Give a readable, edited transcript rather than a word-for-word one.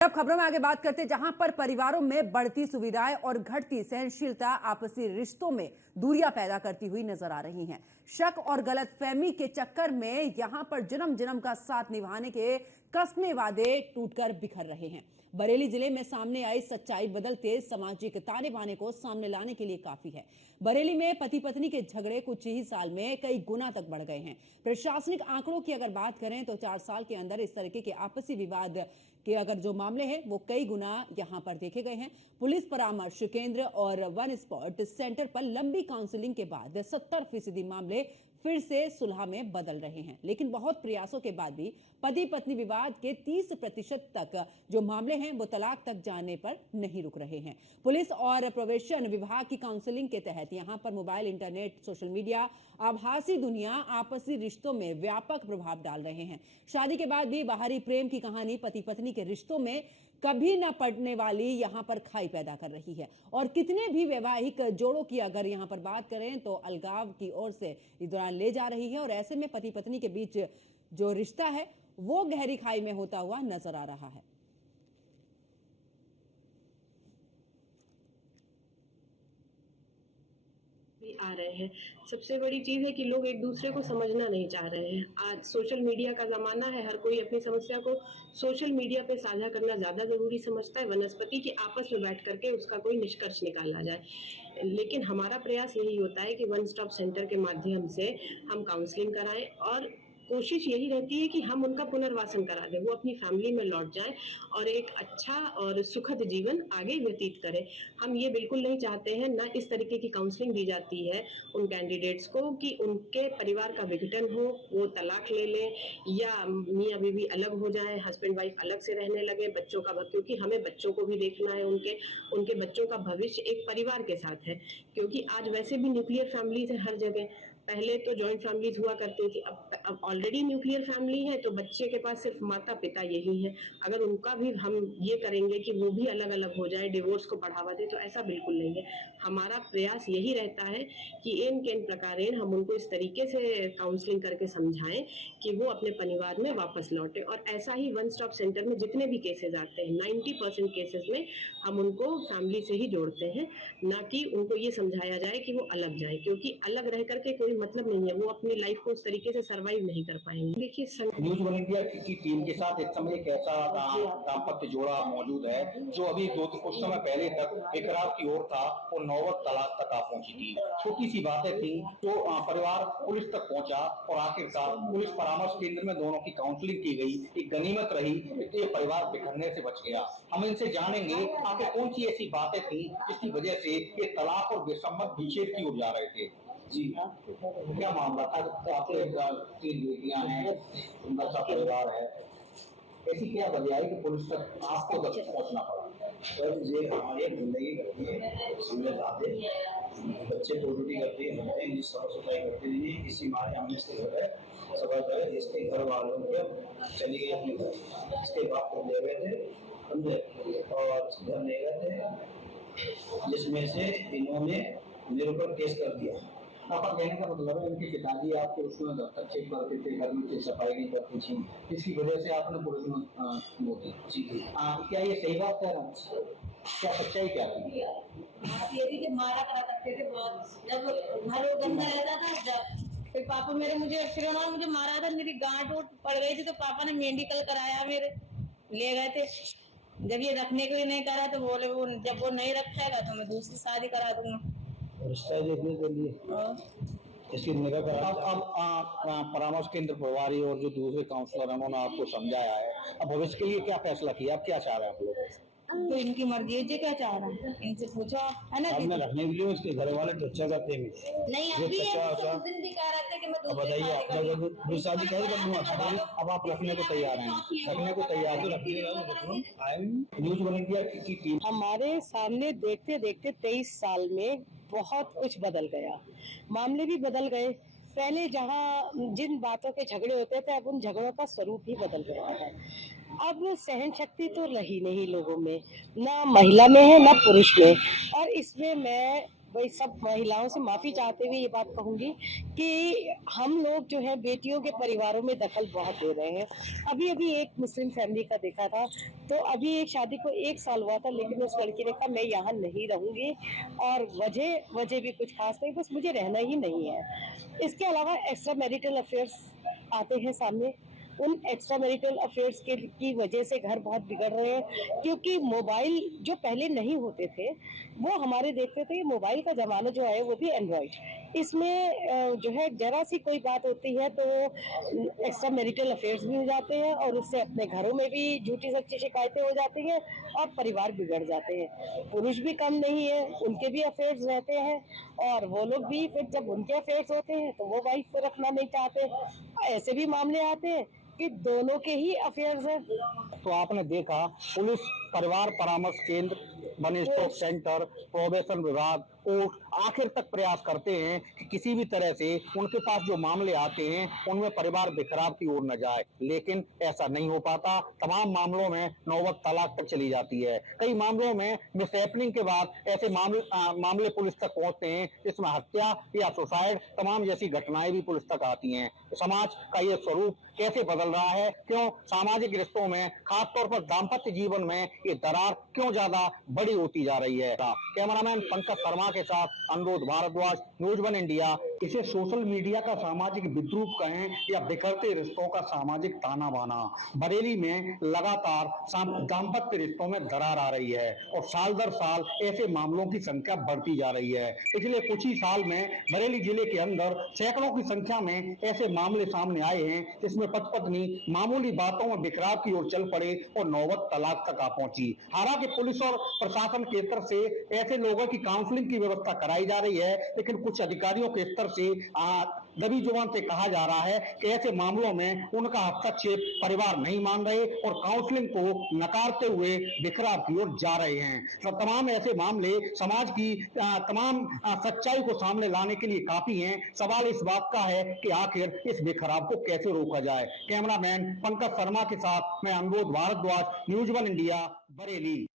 अब खबरों में आगे बात करते हैं, जहां पर परिवारों में बढ़ती सुविधाएं और घटती सहनशीलता आपसी रिश्तों में दूरियां पैदा करती हुई नजर आ रही हैं। शक और गलतफहमी के चक्कर में यहां पर जन्म जन्म का साथ निभाने के कस्मे वादे टूटकर बिखर रहे हैं। बरेली जिले में सामने आई सच्चाई बदलते सामाजिक ताने बाने को सामने लाने के लिए काफी है। बरेली में पति पत्नी के झगड़े कुछ ही साल में कई गुना तक बढ़ गए हैं। प्रशासनिक आंकड़ों की अगर बात करें तो 4 साल के अंदर इस तरीके के आपसी विवाद के अगर जो मामले हैं वो कई गुना यहां पर देखे गए हैं। पुलिस परामर्श केंद्र और वन स्पॉट सेंटर पर लंबी काउंसलिंग के बाद 70% मामले फिर से सुलह में बदल रहे हैं, लेकिन बहुत प्रयासों के बाद भी पति पत्नी विवाद के 30% तक जो मामले हैं वो तलाक तक जाने पर नहीं रुक रहे हैं। पुलिस और प्रोबेशन विभाग की काउंसलिंग के तहत यहां पर मोबाइल, इंटरनेट, सोशल मीडिया, आभासी दुनिया आपसी रिश्तों में व्यापक प्रभाव डाल रहे हैं। शादी के बाद भी बाहरी प्रेम की कहानी पति पत्नी के रिश्तों में कभी न पड़ने वाली यहां पर खाई पैदा कर रही है। और कितने भी वैवाहिक जोड़ों की अगर यहां पर बात करें तो अलगाव की ओर से इस दौरान ले जा रही है। और ऐसे में पति पत्नी के बीच जो रिश्ता है वो गहरी खाई में होता हुआ नजर आ रहा है। आ रहे हैं। सबसे बड़ी चीज है कि लोग एक दूसरे को समझना नहीं चाह रहे हैं। आज सोशल मीडिया का जमाना है, हर कोई अपनी समस्या को सोशल मीडिया पे साझा करना ज्यादा जरूरी समझता है वनस्पति की आपस में बैठ करके उसका कोई निष्कर्ष निकाला जाए। लेकिन हमारा प्रयास यही होता है कि वन स्टॉप सेंटर के माध्यम से हम काउंसलिंग कराएं और कोशिश यही रहती है कि हम उनका पुनर्वासन करा दें, वो अपनी फैमिली में लौट जाएं और एक अच्छा और सुखद जीवन आगे व्यतीत करें। हम ये बिल्कुल नहीं चाहते हैं, ना इस तरीके की काउंसलिंग दी जाती है उन कैंडिडेट्स को कि उनके परिवार का विघटन हो, वो तलाक ले लें या मियाँ बीवी अलग हो जाएं, हस्बैंड वाइफ अलग से रहने लगे, बच्चों का, क्योंकि हमें बच्चों को भी देखना है, उनके बच्चों का भविष्य एक परिवार के साथ है। क्योंकि आज वैसे भी न्यूक्लियर फैमिलीज है हर जगह, पहले तो जॉइंट फैमिलीज हुआ करती थी, अब ऑलरेडी न्यूक्लियर फैमिली है तो बच्चे के पास सिर्फ माता पिता यही है। अगर उनका भी हम ये करेंगे कि वो भी अलग अलग हो जाए, डिवोर्स को बढ़ावा दे, तो ऐसा बिल्कुल नहीं है। हमारा प्रयास यही रहता है कि इन केन प्रकारेण हम उनको इस तरीके से काउंसलिंग करके समझाएं कि वो अपने परिवार में वापस लौटे। और ऐसा ही वन स्टॉप सेंटर में जितने भी केसेस आते हैं 90% केसेस में हम उनको फैमिली से ही जोड़ते हैं, ना कि उनको ये समझाया जाए कि वो अलग जाए, क्योंकि अलग रह करके कोई मतलब नहीं है, वो अपनी लाइफ को उस तरीके से सर्वाइव नहीं कर पाएंगे। देखिए, न्यूज वन इंडिया की टीम के साथ इस समय एक ऐसा दाम्पत्य जोड़ा मौजूद है जो अभी कुछ समय पहले तक इकरार की ओर था और नौबत तलाक तक आ पहुंची थी। छोटी सी बातें थी तो परिवार पुलिस तक पहुंचा और आखिरकार पुलिस परामर्श केंद्र में दोनों की काउंसलिंग की गई, एक गनीमत रही, इसलिए परिवार बिखरने से बच गया। हम इनसे जानेंगे आखिर कौन सी ऐसी बातें थी जिसकी वजह से ये तलाक और विसम्मत विच्छेद की ओर जा रहे थे। जी क्या मामला था? तो आपके 3 बेटियां हैं, उनका सब परिवार है, ऐसी क्या वजह है कि पुलिस तक आपको तक पहुंचना पड़ा? सर ये हमारी जिंदगी करती है, समझदार बच्चे को ड्यूटी करती है, हमने इनकी साफ सफाई करती रही, इसी मारे हमने इसके घर है सब है, इसके घर वालों के चली गई अपने घर, इसके बाप को ले गए थे समझे और घर ले गए थे, जिसमें से इन्होंने मेरे ऊपर केस कर दिया। आपका कहने का मतलब है इनके पिताजी आपके उसमें दफ्तर चेक करते थे, घर में सफाई नहीं करती थी, इसकी वजह से आपने पुलिस में बोली। जी क्या ये सही बात है? क्या सच्चाई क्या थी? ये भी कि मारा करा करते थे बहुत, जब घर गंदा रहता था जब फिर पापा मेरे फिर उन्होंने मुझे मारा था, मेरी गांठ उठ पड़ गई थी तो पापा ने मेडिकल कराया, मेरे ले गए थे। जब ये रखने को ही नहीं करा तो बोले वो जब वो नहीं रखेगा तो मैं दूसरी शादी करा दूंगा। रिश्ता देखने के लिए इसकी निगाह करा। अब परामर्श केंद्र प्रभारी और जो दूसरे काउंसलर हैं उन्होंने आपको समझाया है, अब भविष्य के लिए क्या फैसला किया, आप क्या चाह रहे हैं आप लोग? तो इनकी मर्जी है, क्या चाह रहा है इनसे पूछो है ना। मैं रखने के लिए उसके घर वाले तो अच्छा करते हैं, नहीं अभी उस दिन भी कह रहे थे कि मैं बताइए आप शादी कैसे कर दूंगा? अब आप रखने को तैयार हैं? रखने को तैयार है? न्यूज वन इंडिया की टीम हमारे सामने देखते देखते 23 साल में बहुत कुछ बदल गया, मामले भी बदल गए। पहले जहां जिन बातों के झगड़े होते थे अब उन झगड़ों का स्वरूप ही बदल गया है। अब सहन शक्ति तो रही नहीं लोगों में, ना महिला में है ना पुरुष में। और इसमें मैं भाई सब महिलाओं से माफी चाहते हुए ये बात कहूंगी कि हम लोग जो है बेटियों के परिवारों में दखल बहुत दे रहे हैं। अभी अभी एक मुस्लिम फैमिली का देखा था, तो अभी एक शादी को 1 साल हुआ था, लेकिन उस लड़की ने कहा मैं यहाँ नहीं रहूंगी, और वजह भी कुछ खास नहीं, बस मुझे रहना ही नहीं है। इसके अलावा एक्स्ट्रा मैरिटल अफेयर्स आते हैं सामने। उन एक्स्ट्रा मैरिटल अफेयर्स की वजह से घर बहुत बिगड़ रहे हैं, क्योंकि मोबाइल जो पहले नहीं होते थे वो हमारे देखते थे। मोबाइल का जमाना जो है वो भी एंड्रॉइड, इसमें जो है जरा सी कोई बात होती है तो एक्स्ट्रा मैरिटल अफेयर्स भी हो जाते हैं, और उससे अपने घरों में भी झूठी सच्ची शिकायतें हो जाती हैं और परिवार बिगड़ जाते हैं। पुरुष भी कम नहीं है, उनके भी अफेयर्स रहते हैं, और वो लोग भी फिर जब उनके अफेयर्स होते हैं तो वो वाइफ को रखना नहीं चाहते। ऐसे भी मामले आते हैं कि दोनों के ही अफेयर्स हैं। तो आपने देखा पुलिस, परिवार परामर्श केंद्र, वन स्टॉप सेंटर, प्रोबेशन विभाग और आखिर तक प्रयास करते हैं कि किसी भी तरह से उनके पास जो मामले आते हैं उनमें परिवार बिखराव की ओर न जाए, लेकिन ऐसा नहीं हो पाता। तमाम मामलों में नौबत तलाक तक चली जाती है। कई मामलों में मिसहैपनिंग के बाद ऐसे मामले पुलिस तक पहुंचते हैं जिसमें हत्या या सुसाइड तमाम जैसी घटनाएं भी पुलिस तक आती हैं। समाज का ये स्वरूप कैसे बदल रहा है? क्यों सामाजिक रिश्तों में, खासतौर पर दाम्पत्य जीवन में ये दरार क्यों ज्यादा बड़ी होती जा रही है? कैमरामैन पंकज शर्मा के साथ अनुरोध भारद्वाज, न्यूज़ 1 इंडिया। इसे सोशल मीडिया का सामाजिक विद्रूप कहें या बिखरते रिश्तों का सामाजिक ताना बाना, बरेली में लगातार दाम्पत्य रिश्तों में दरार आ रही है और साल दर साल ऐसे मामलों की संख्या बढ़ती जा रही है। पिछले कुछ ही साल में बरेली जिले के अंदर सैकड़ों की संख्या में ऐसे मामले सामने आए हैं जिसमें पति पत्नी मामूली बातों में बिखराव की ओर चल पड़े और नौबत तलाक तक आ पहुंची। हालांकि पुलिस और प्रशासन के स्तर से ऐसे लोगों की काउंसलिंग की व्यवस्था कराई जा रही है, लेकिन कुछ अधिकारियों के स्तर से दबी जुबान से कहा जा रहा है कि ऐसे मामलों में उनका हस्तक्षेप परिवार नहीं मान रहे और काउंसलिंग को नकारते हुए बिखराव की ओर जा रहे हैं। तो तमाम ऐसे मामले समाज की तमाम सच्चाई को सामने लाने के लिए काफी हैं। सवाल इस बात का है कि आखिर इस बिखराव को कैसे रोका जाए। कैमरामैन पंकज शर्मा के साथ मैं अनुरोध भारद्वाज, न्यूज़ 1 इंडिया, बरेली।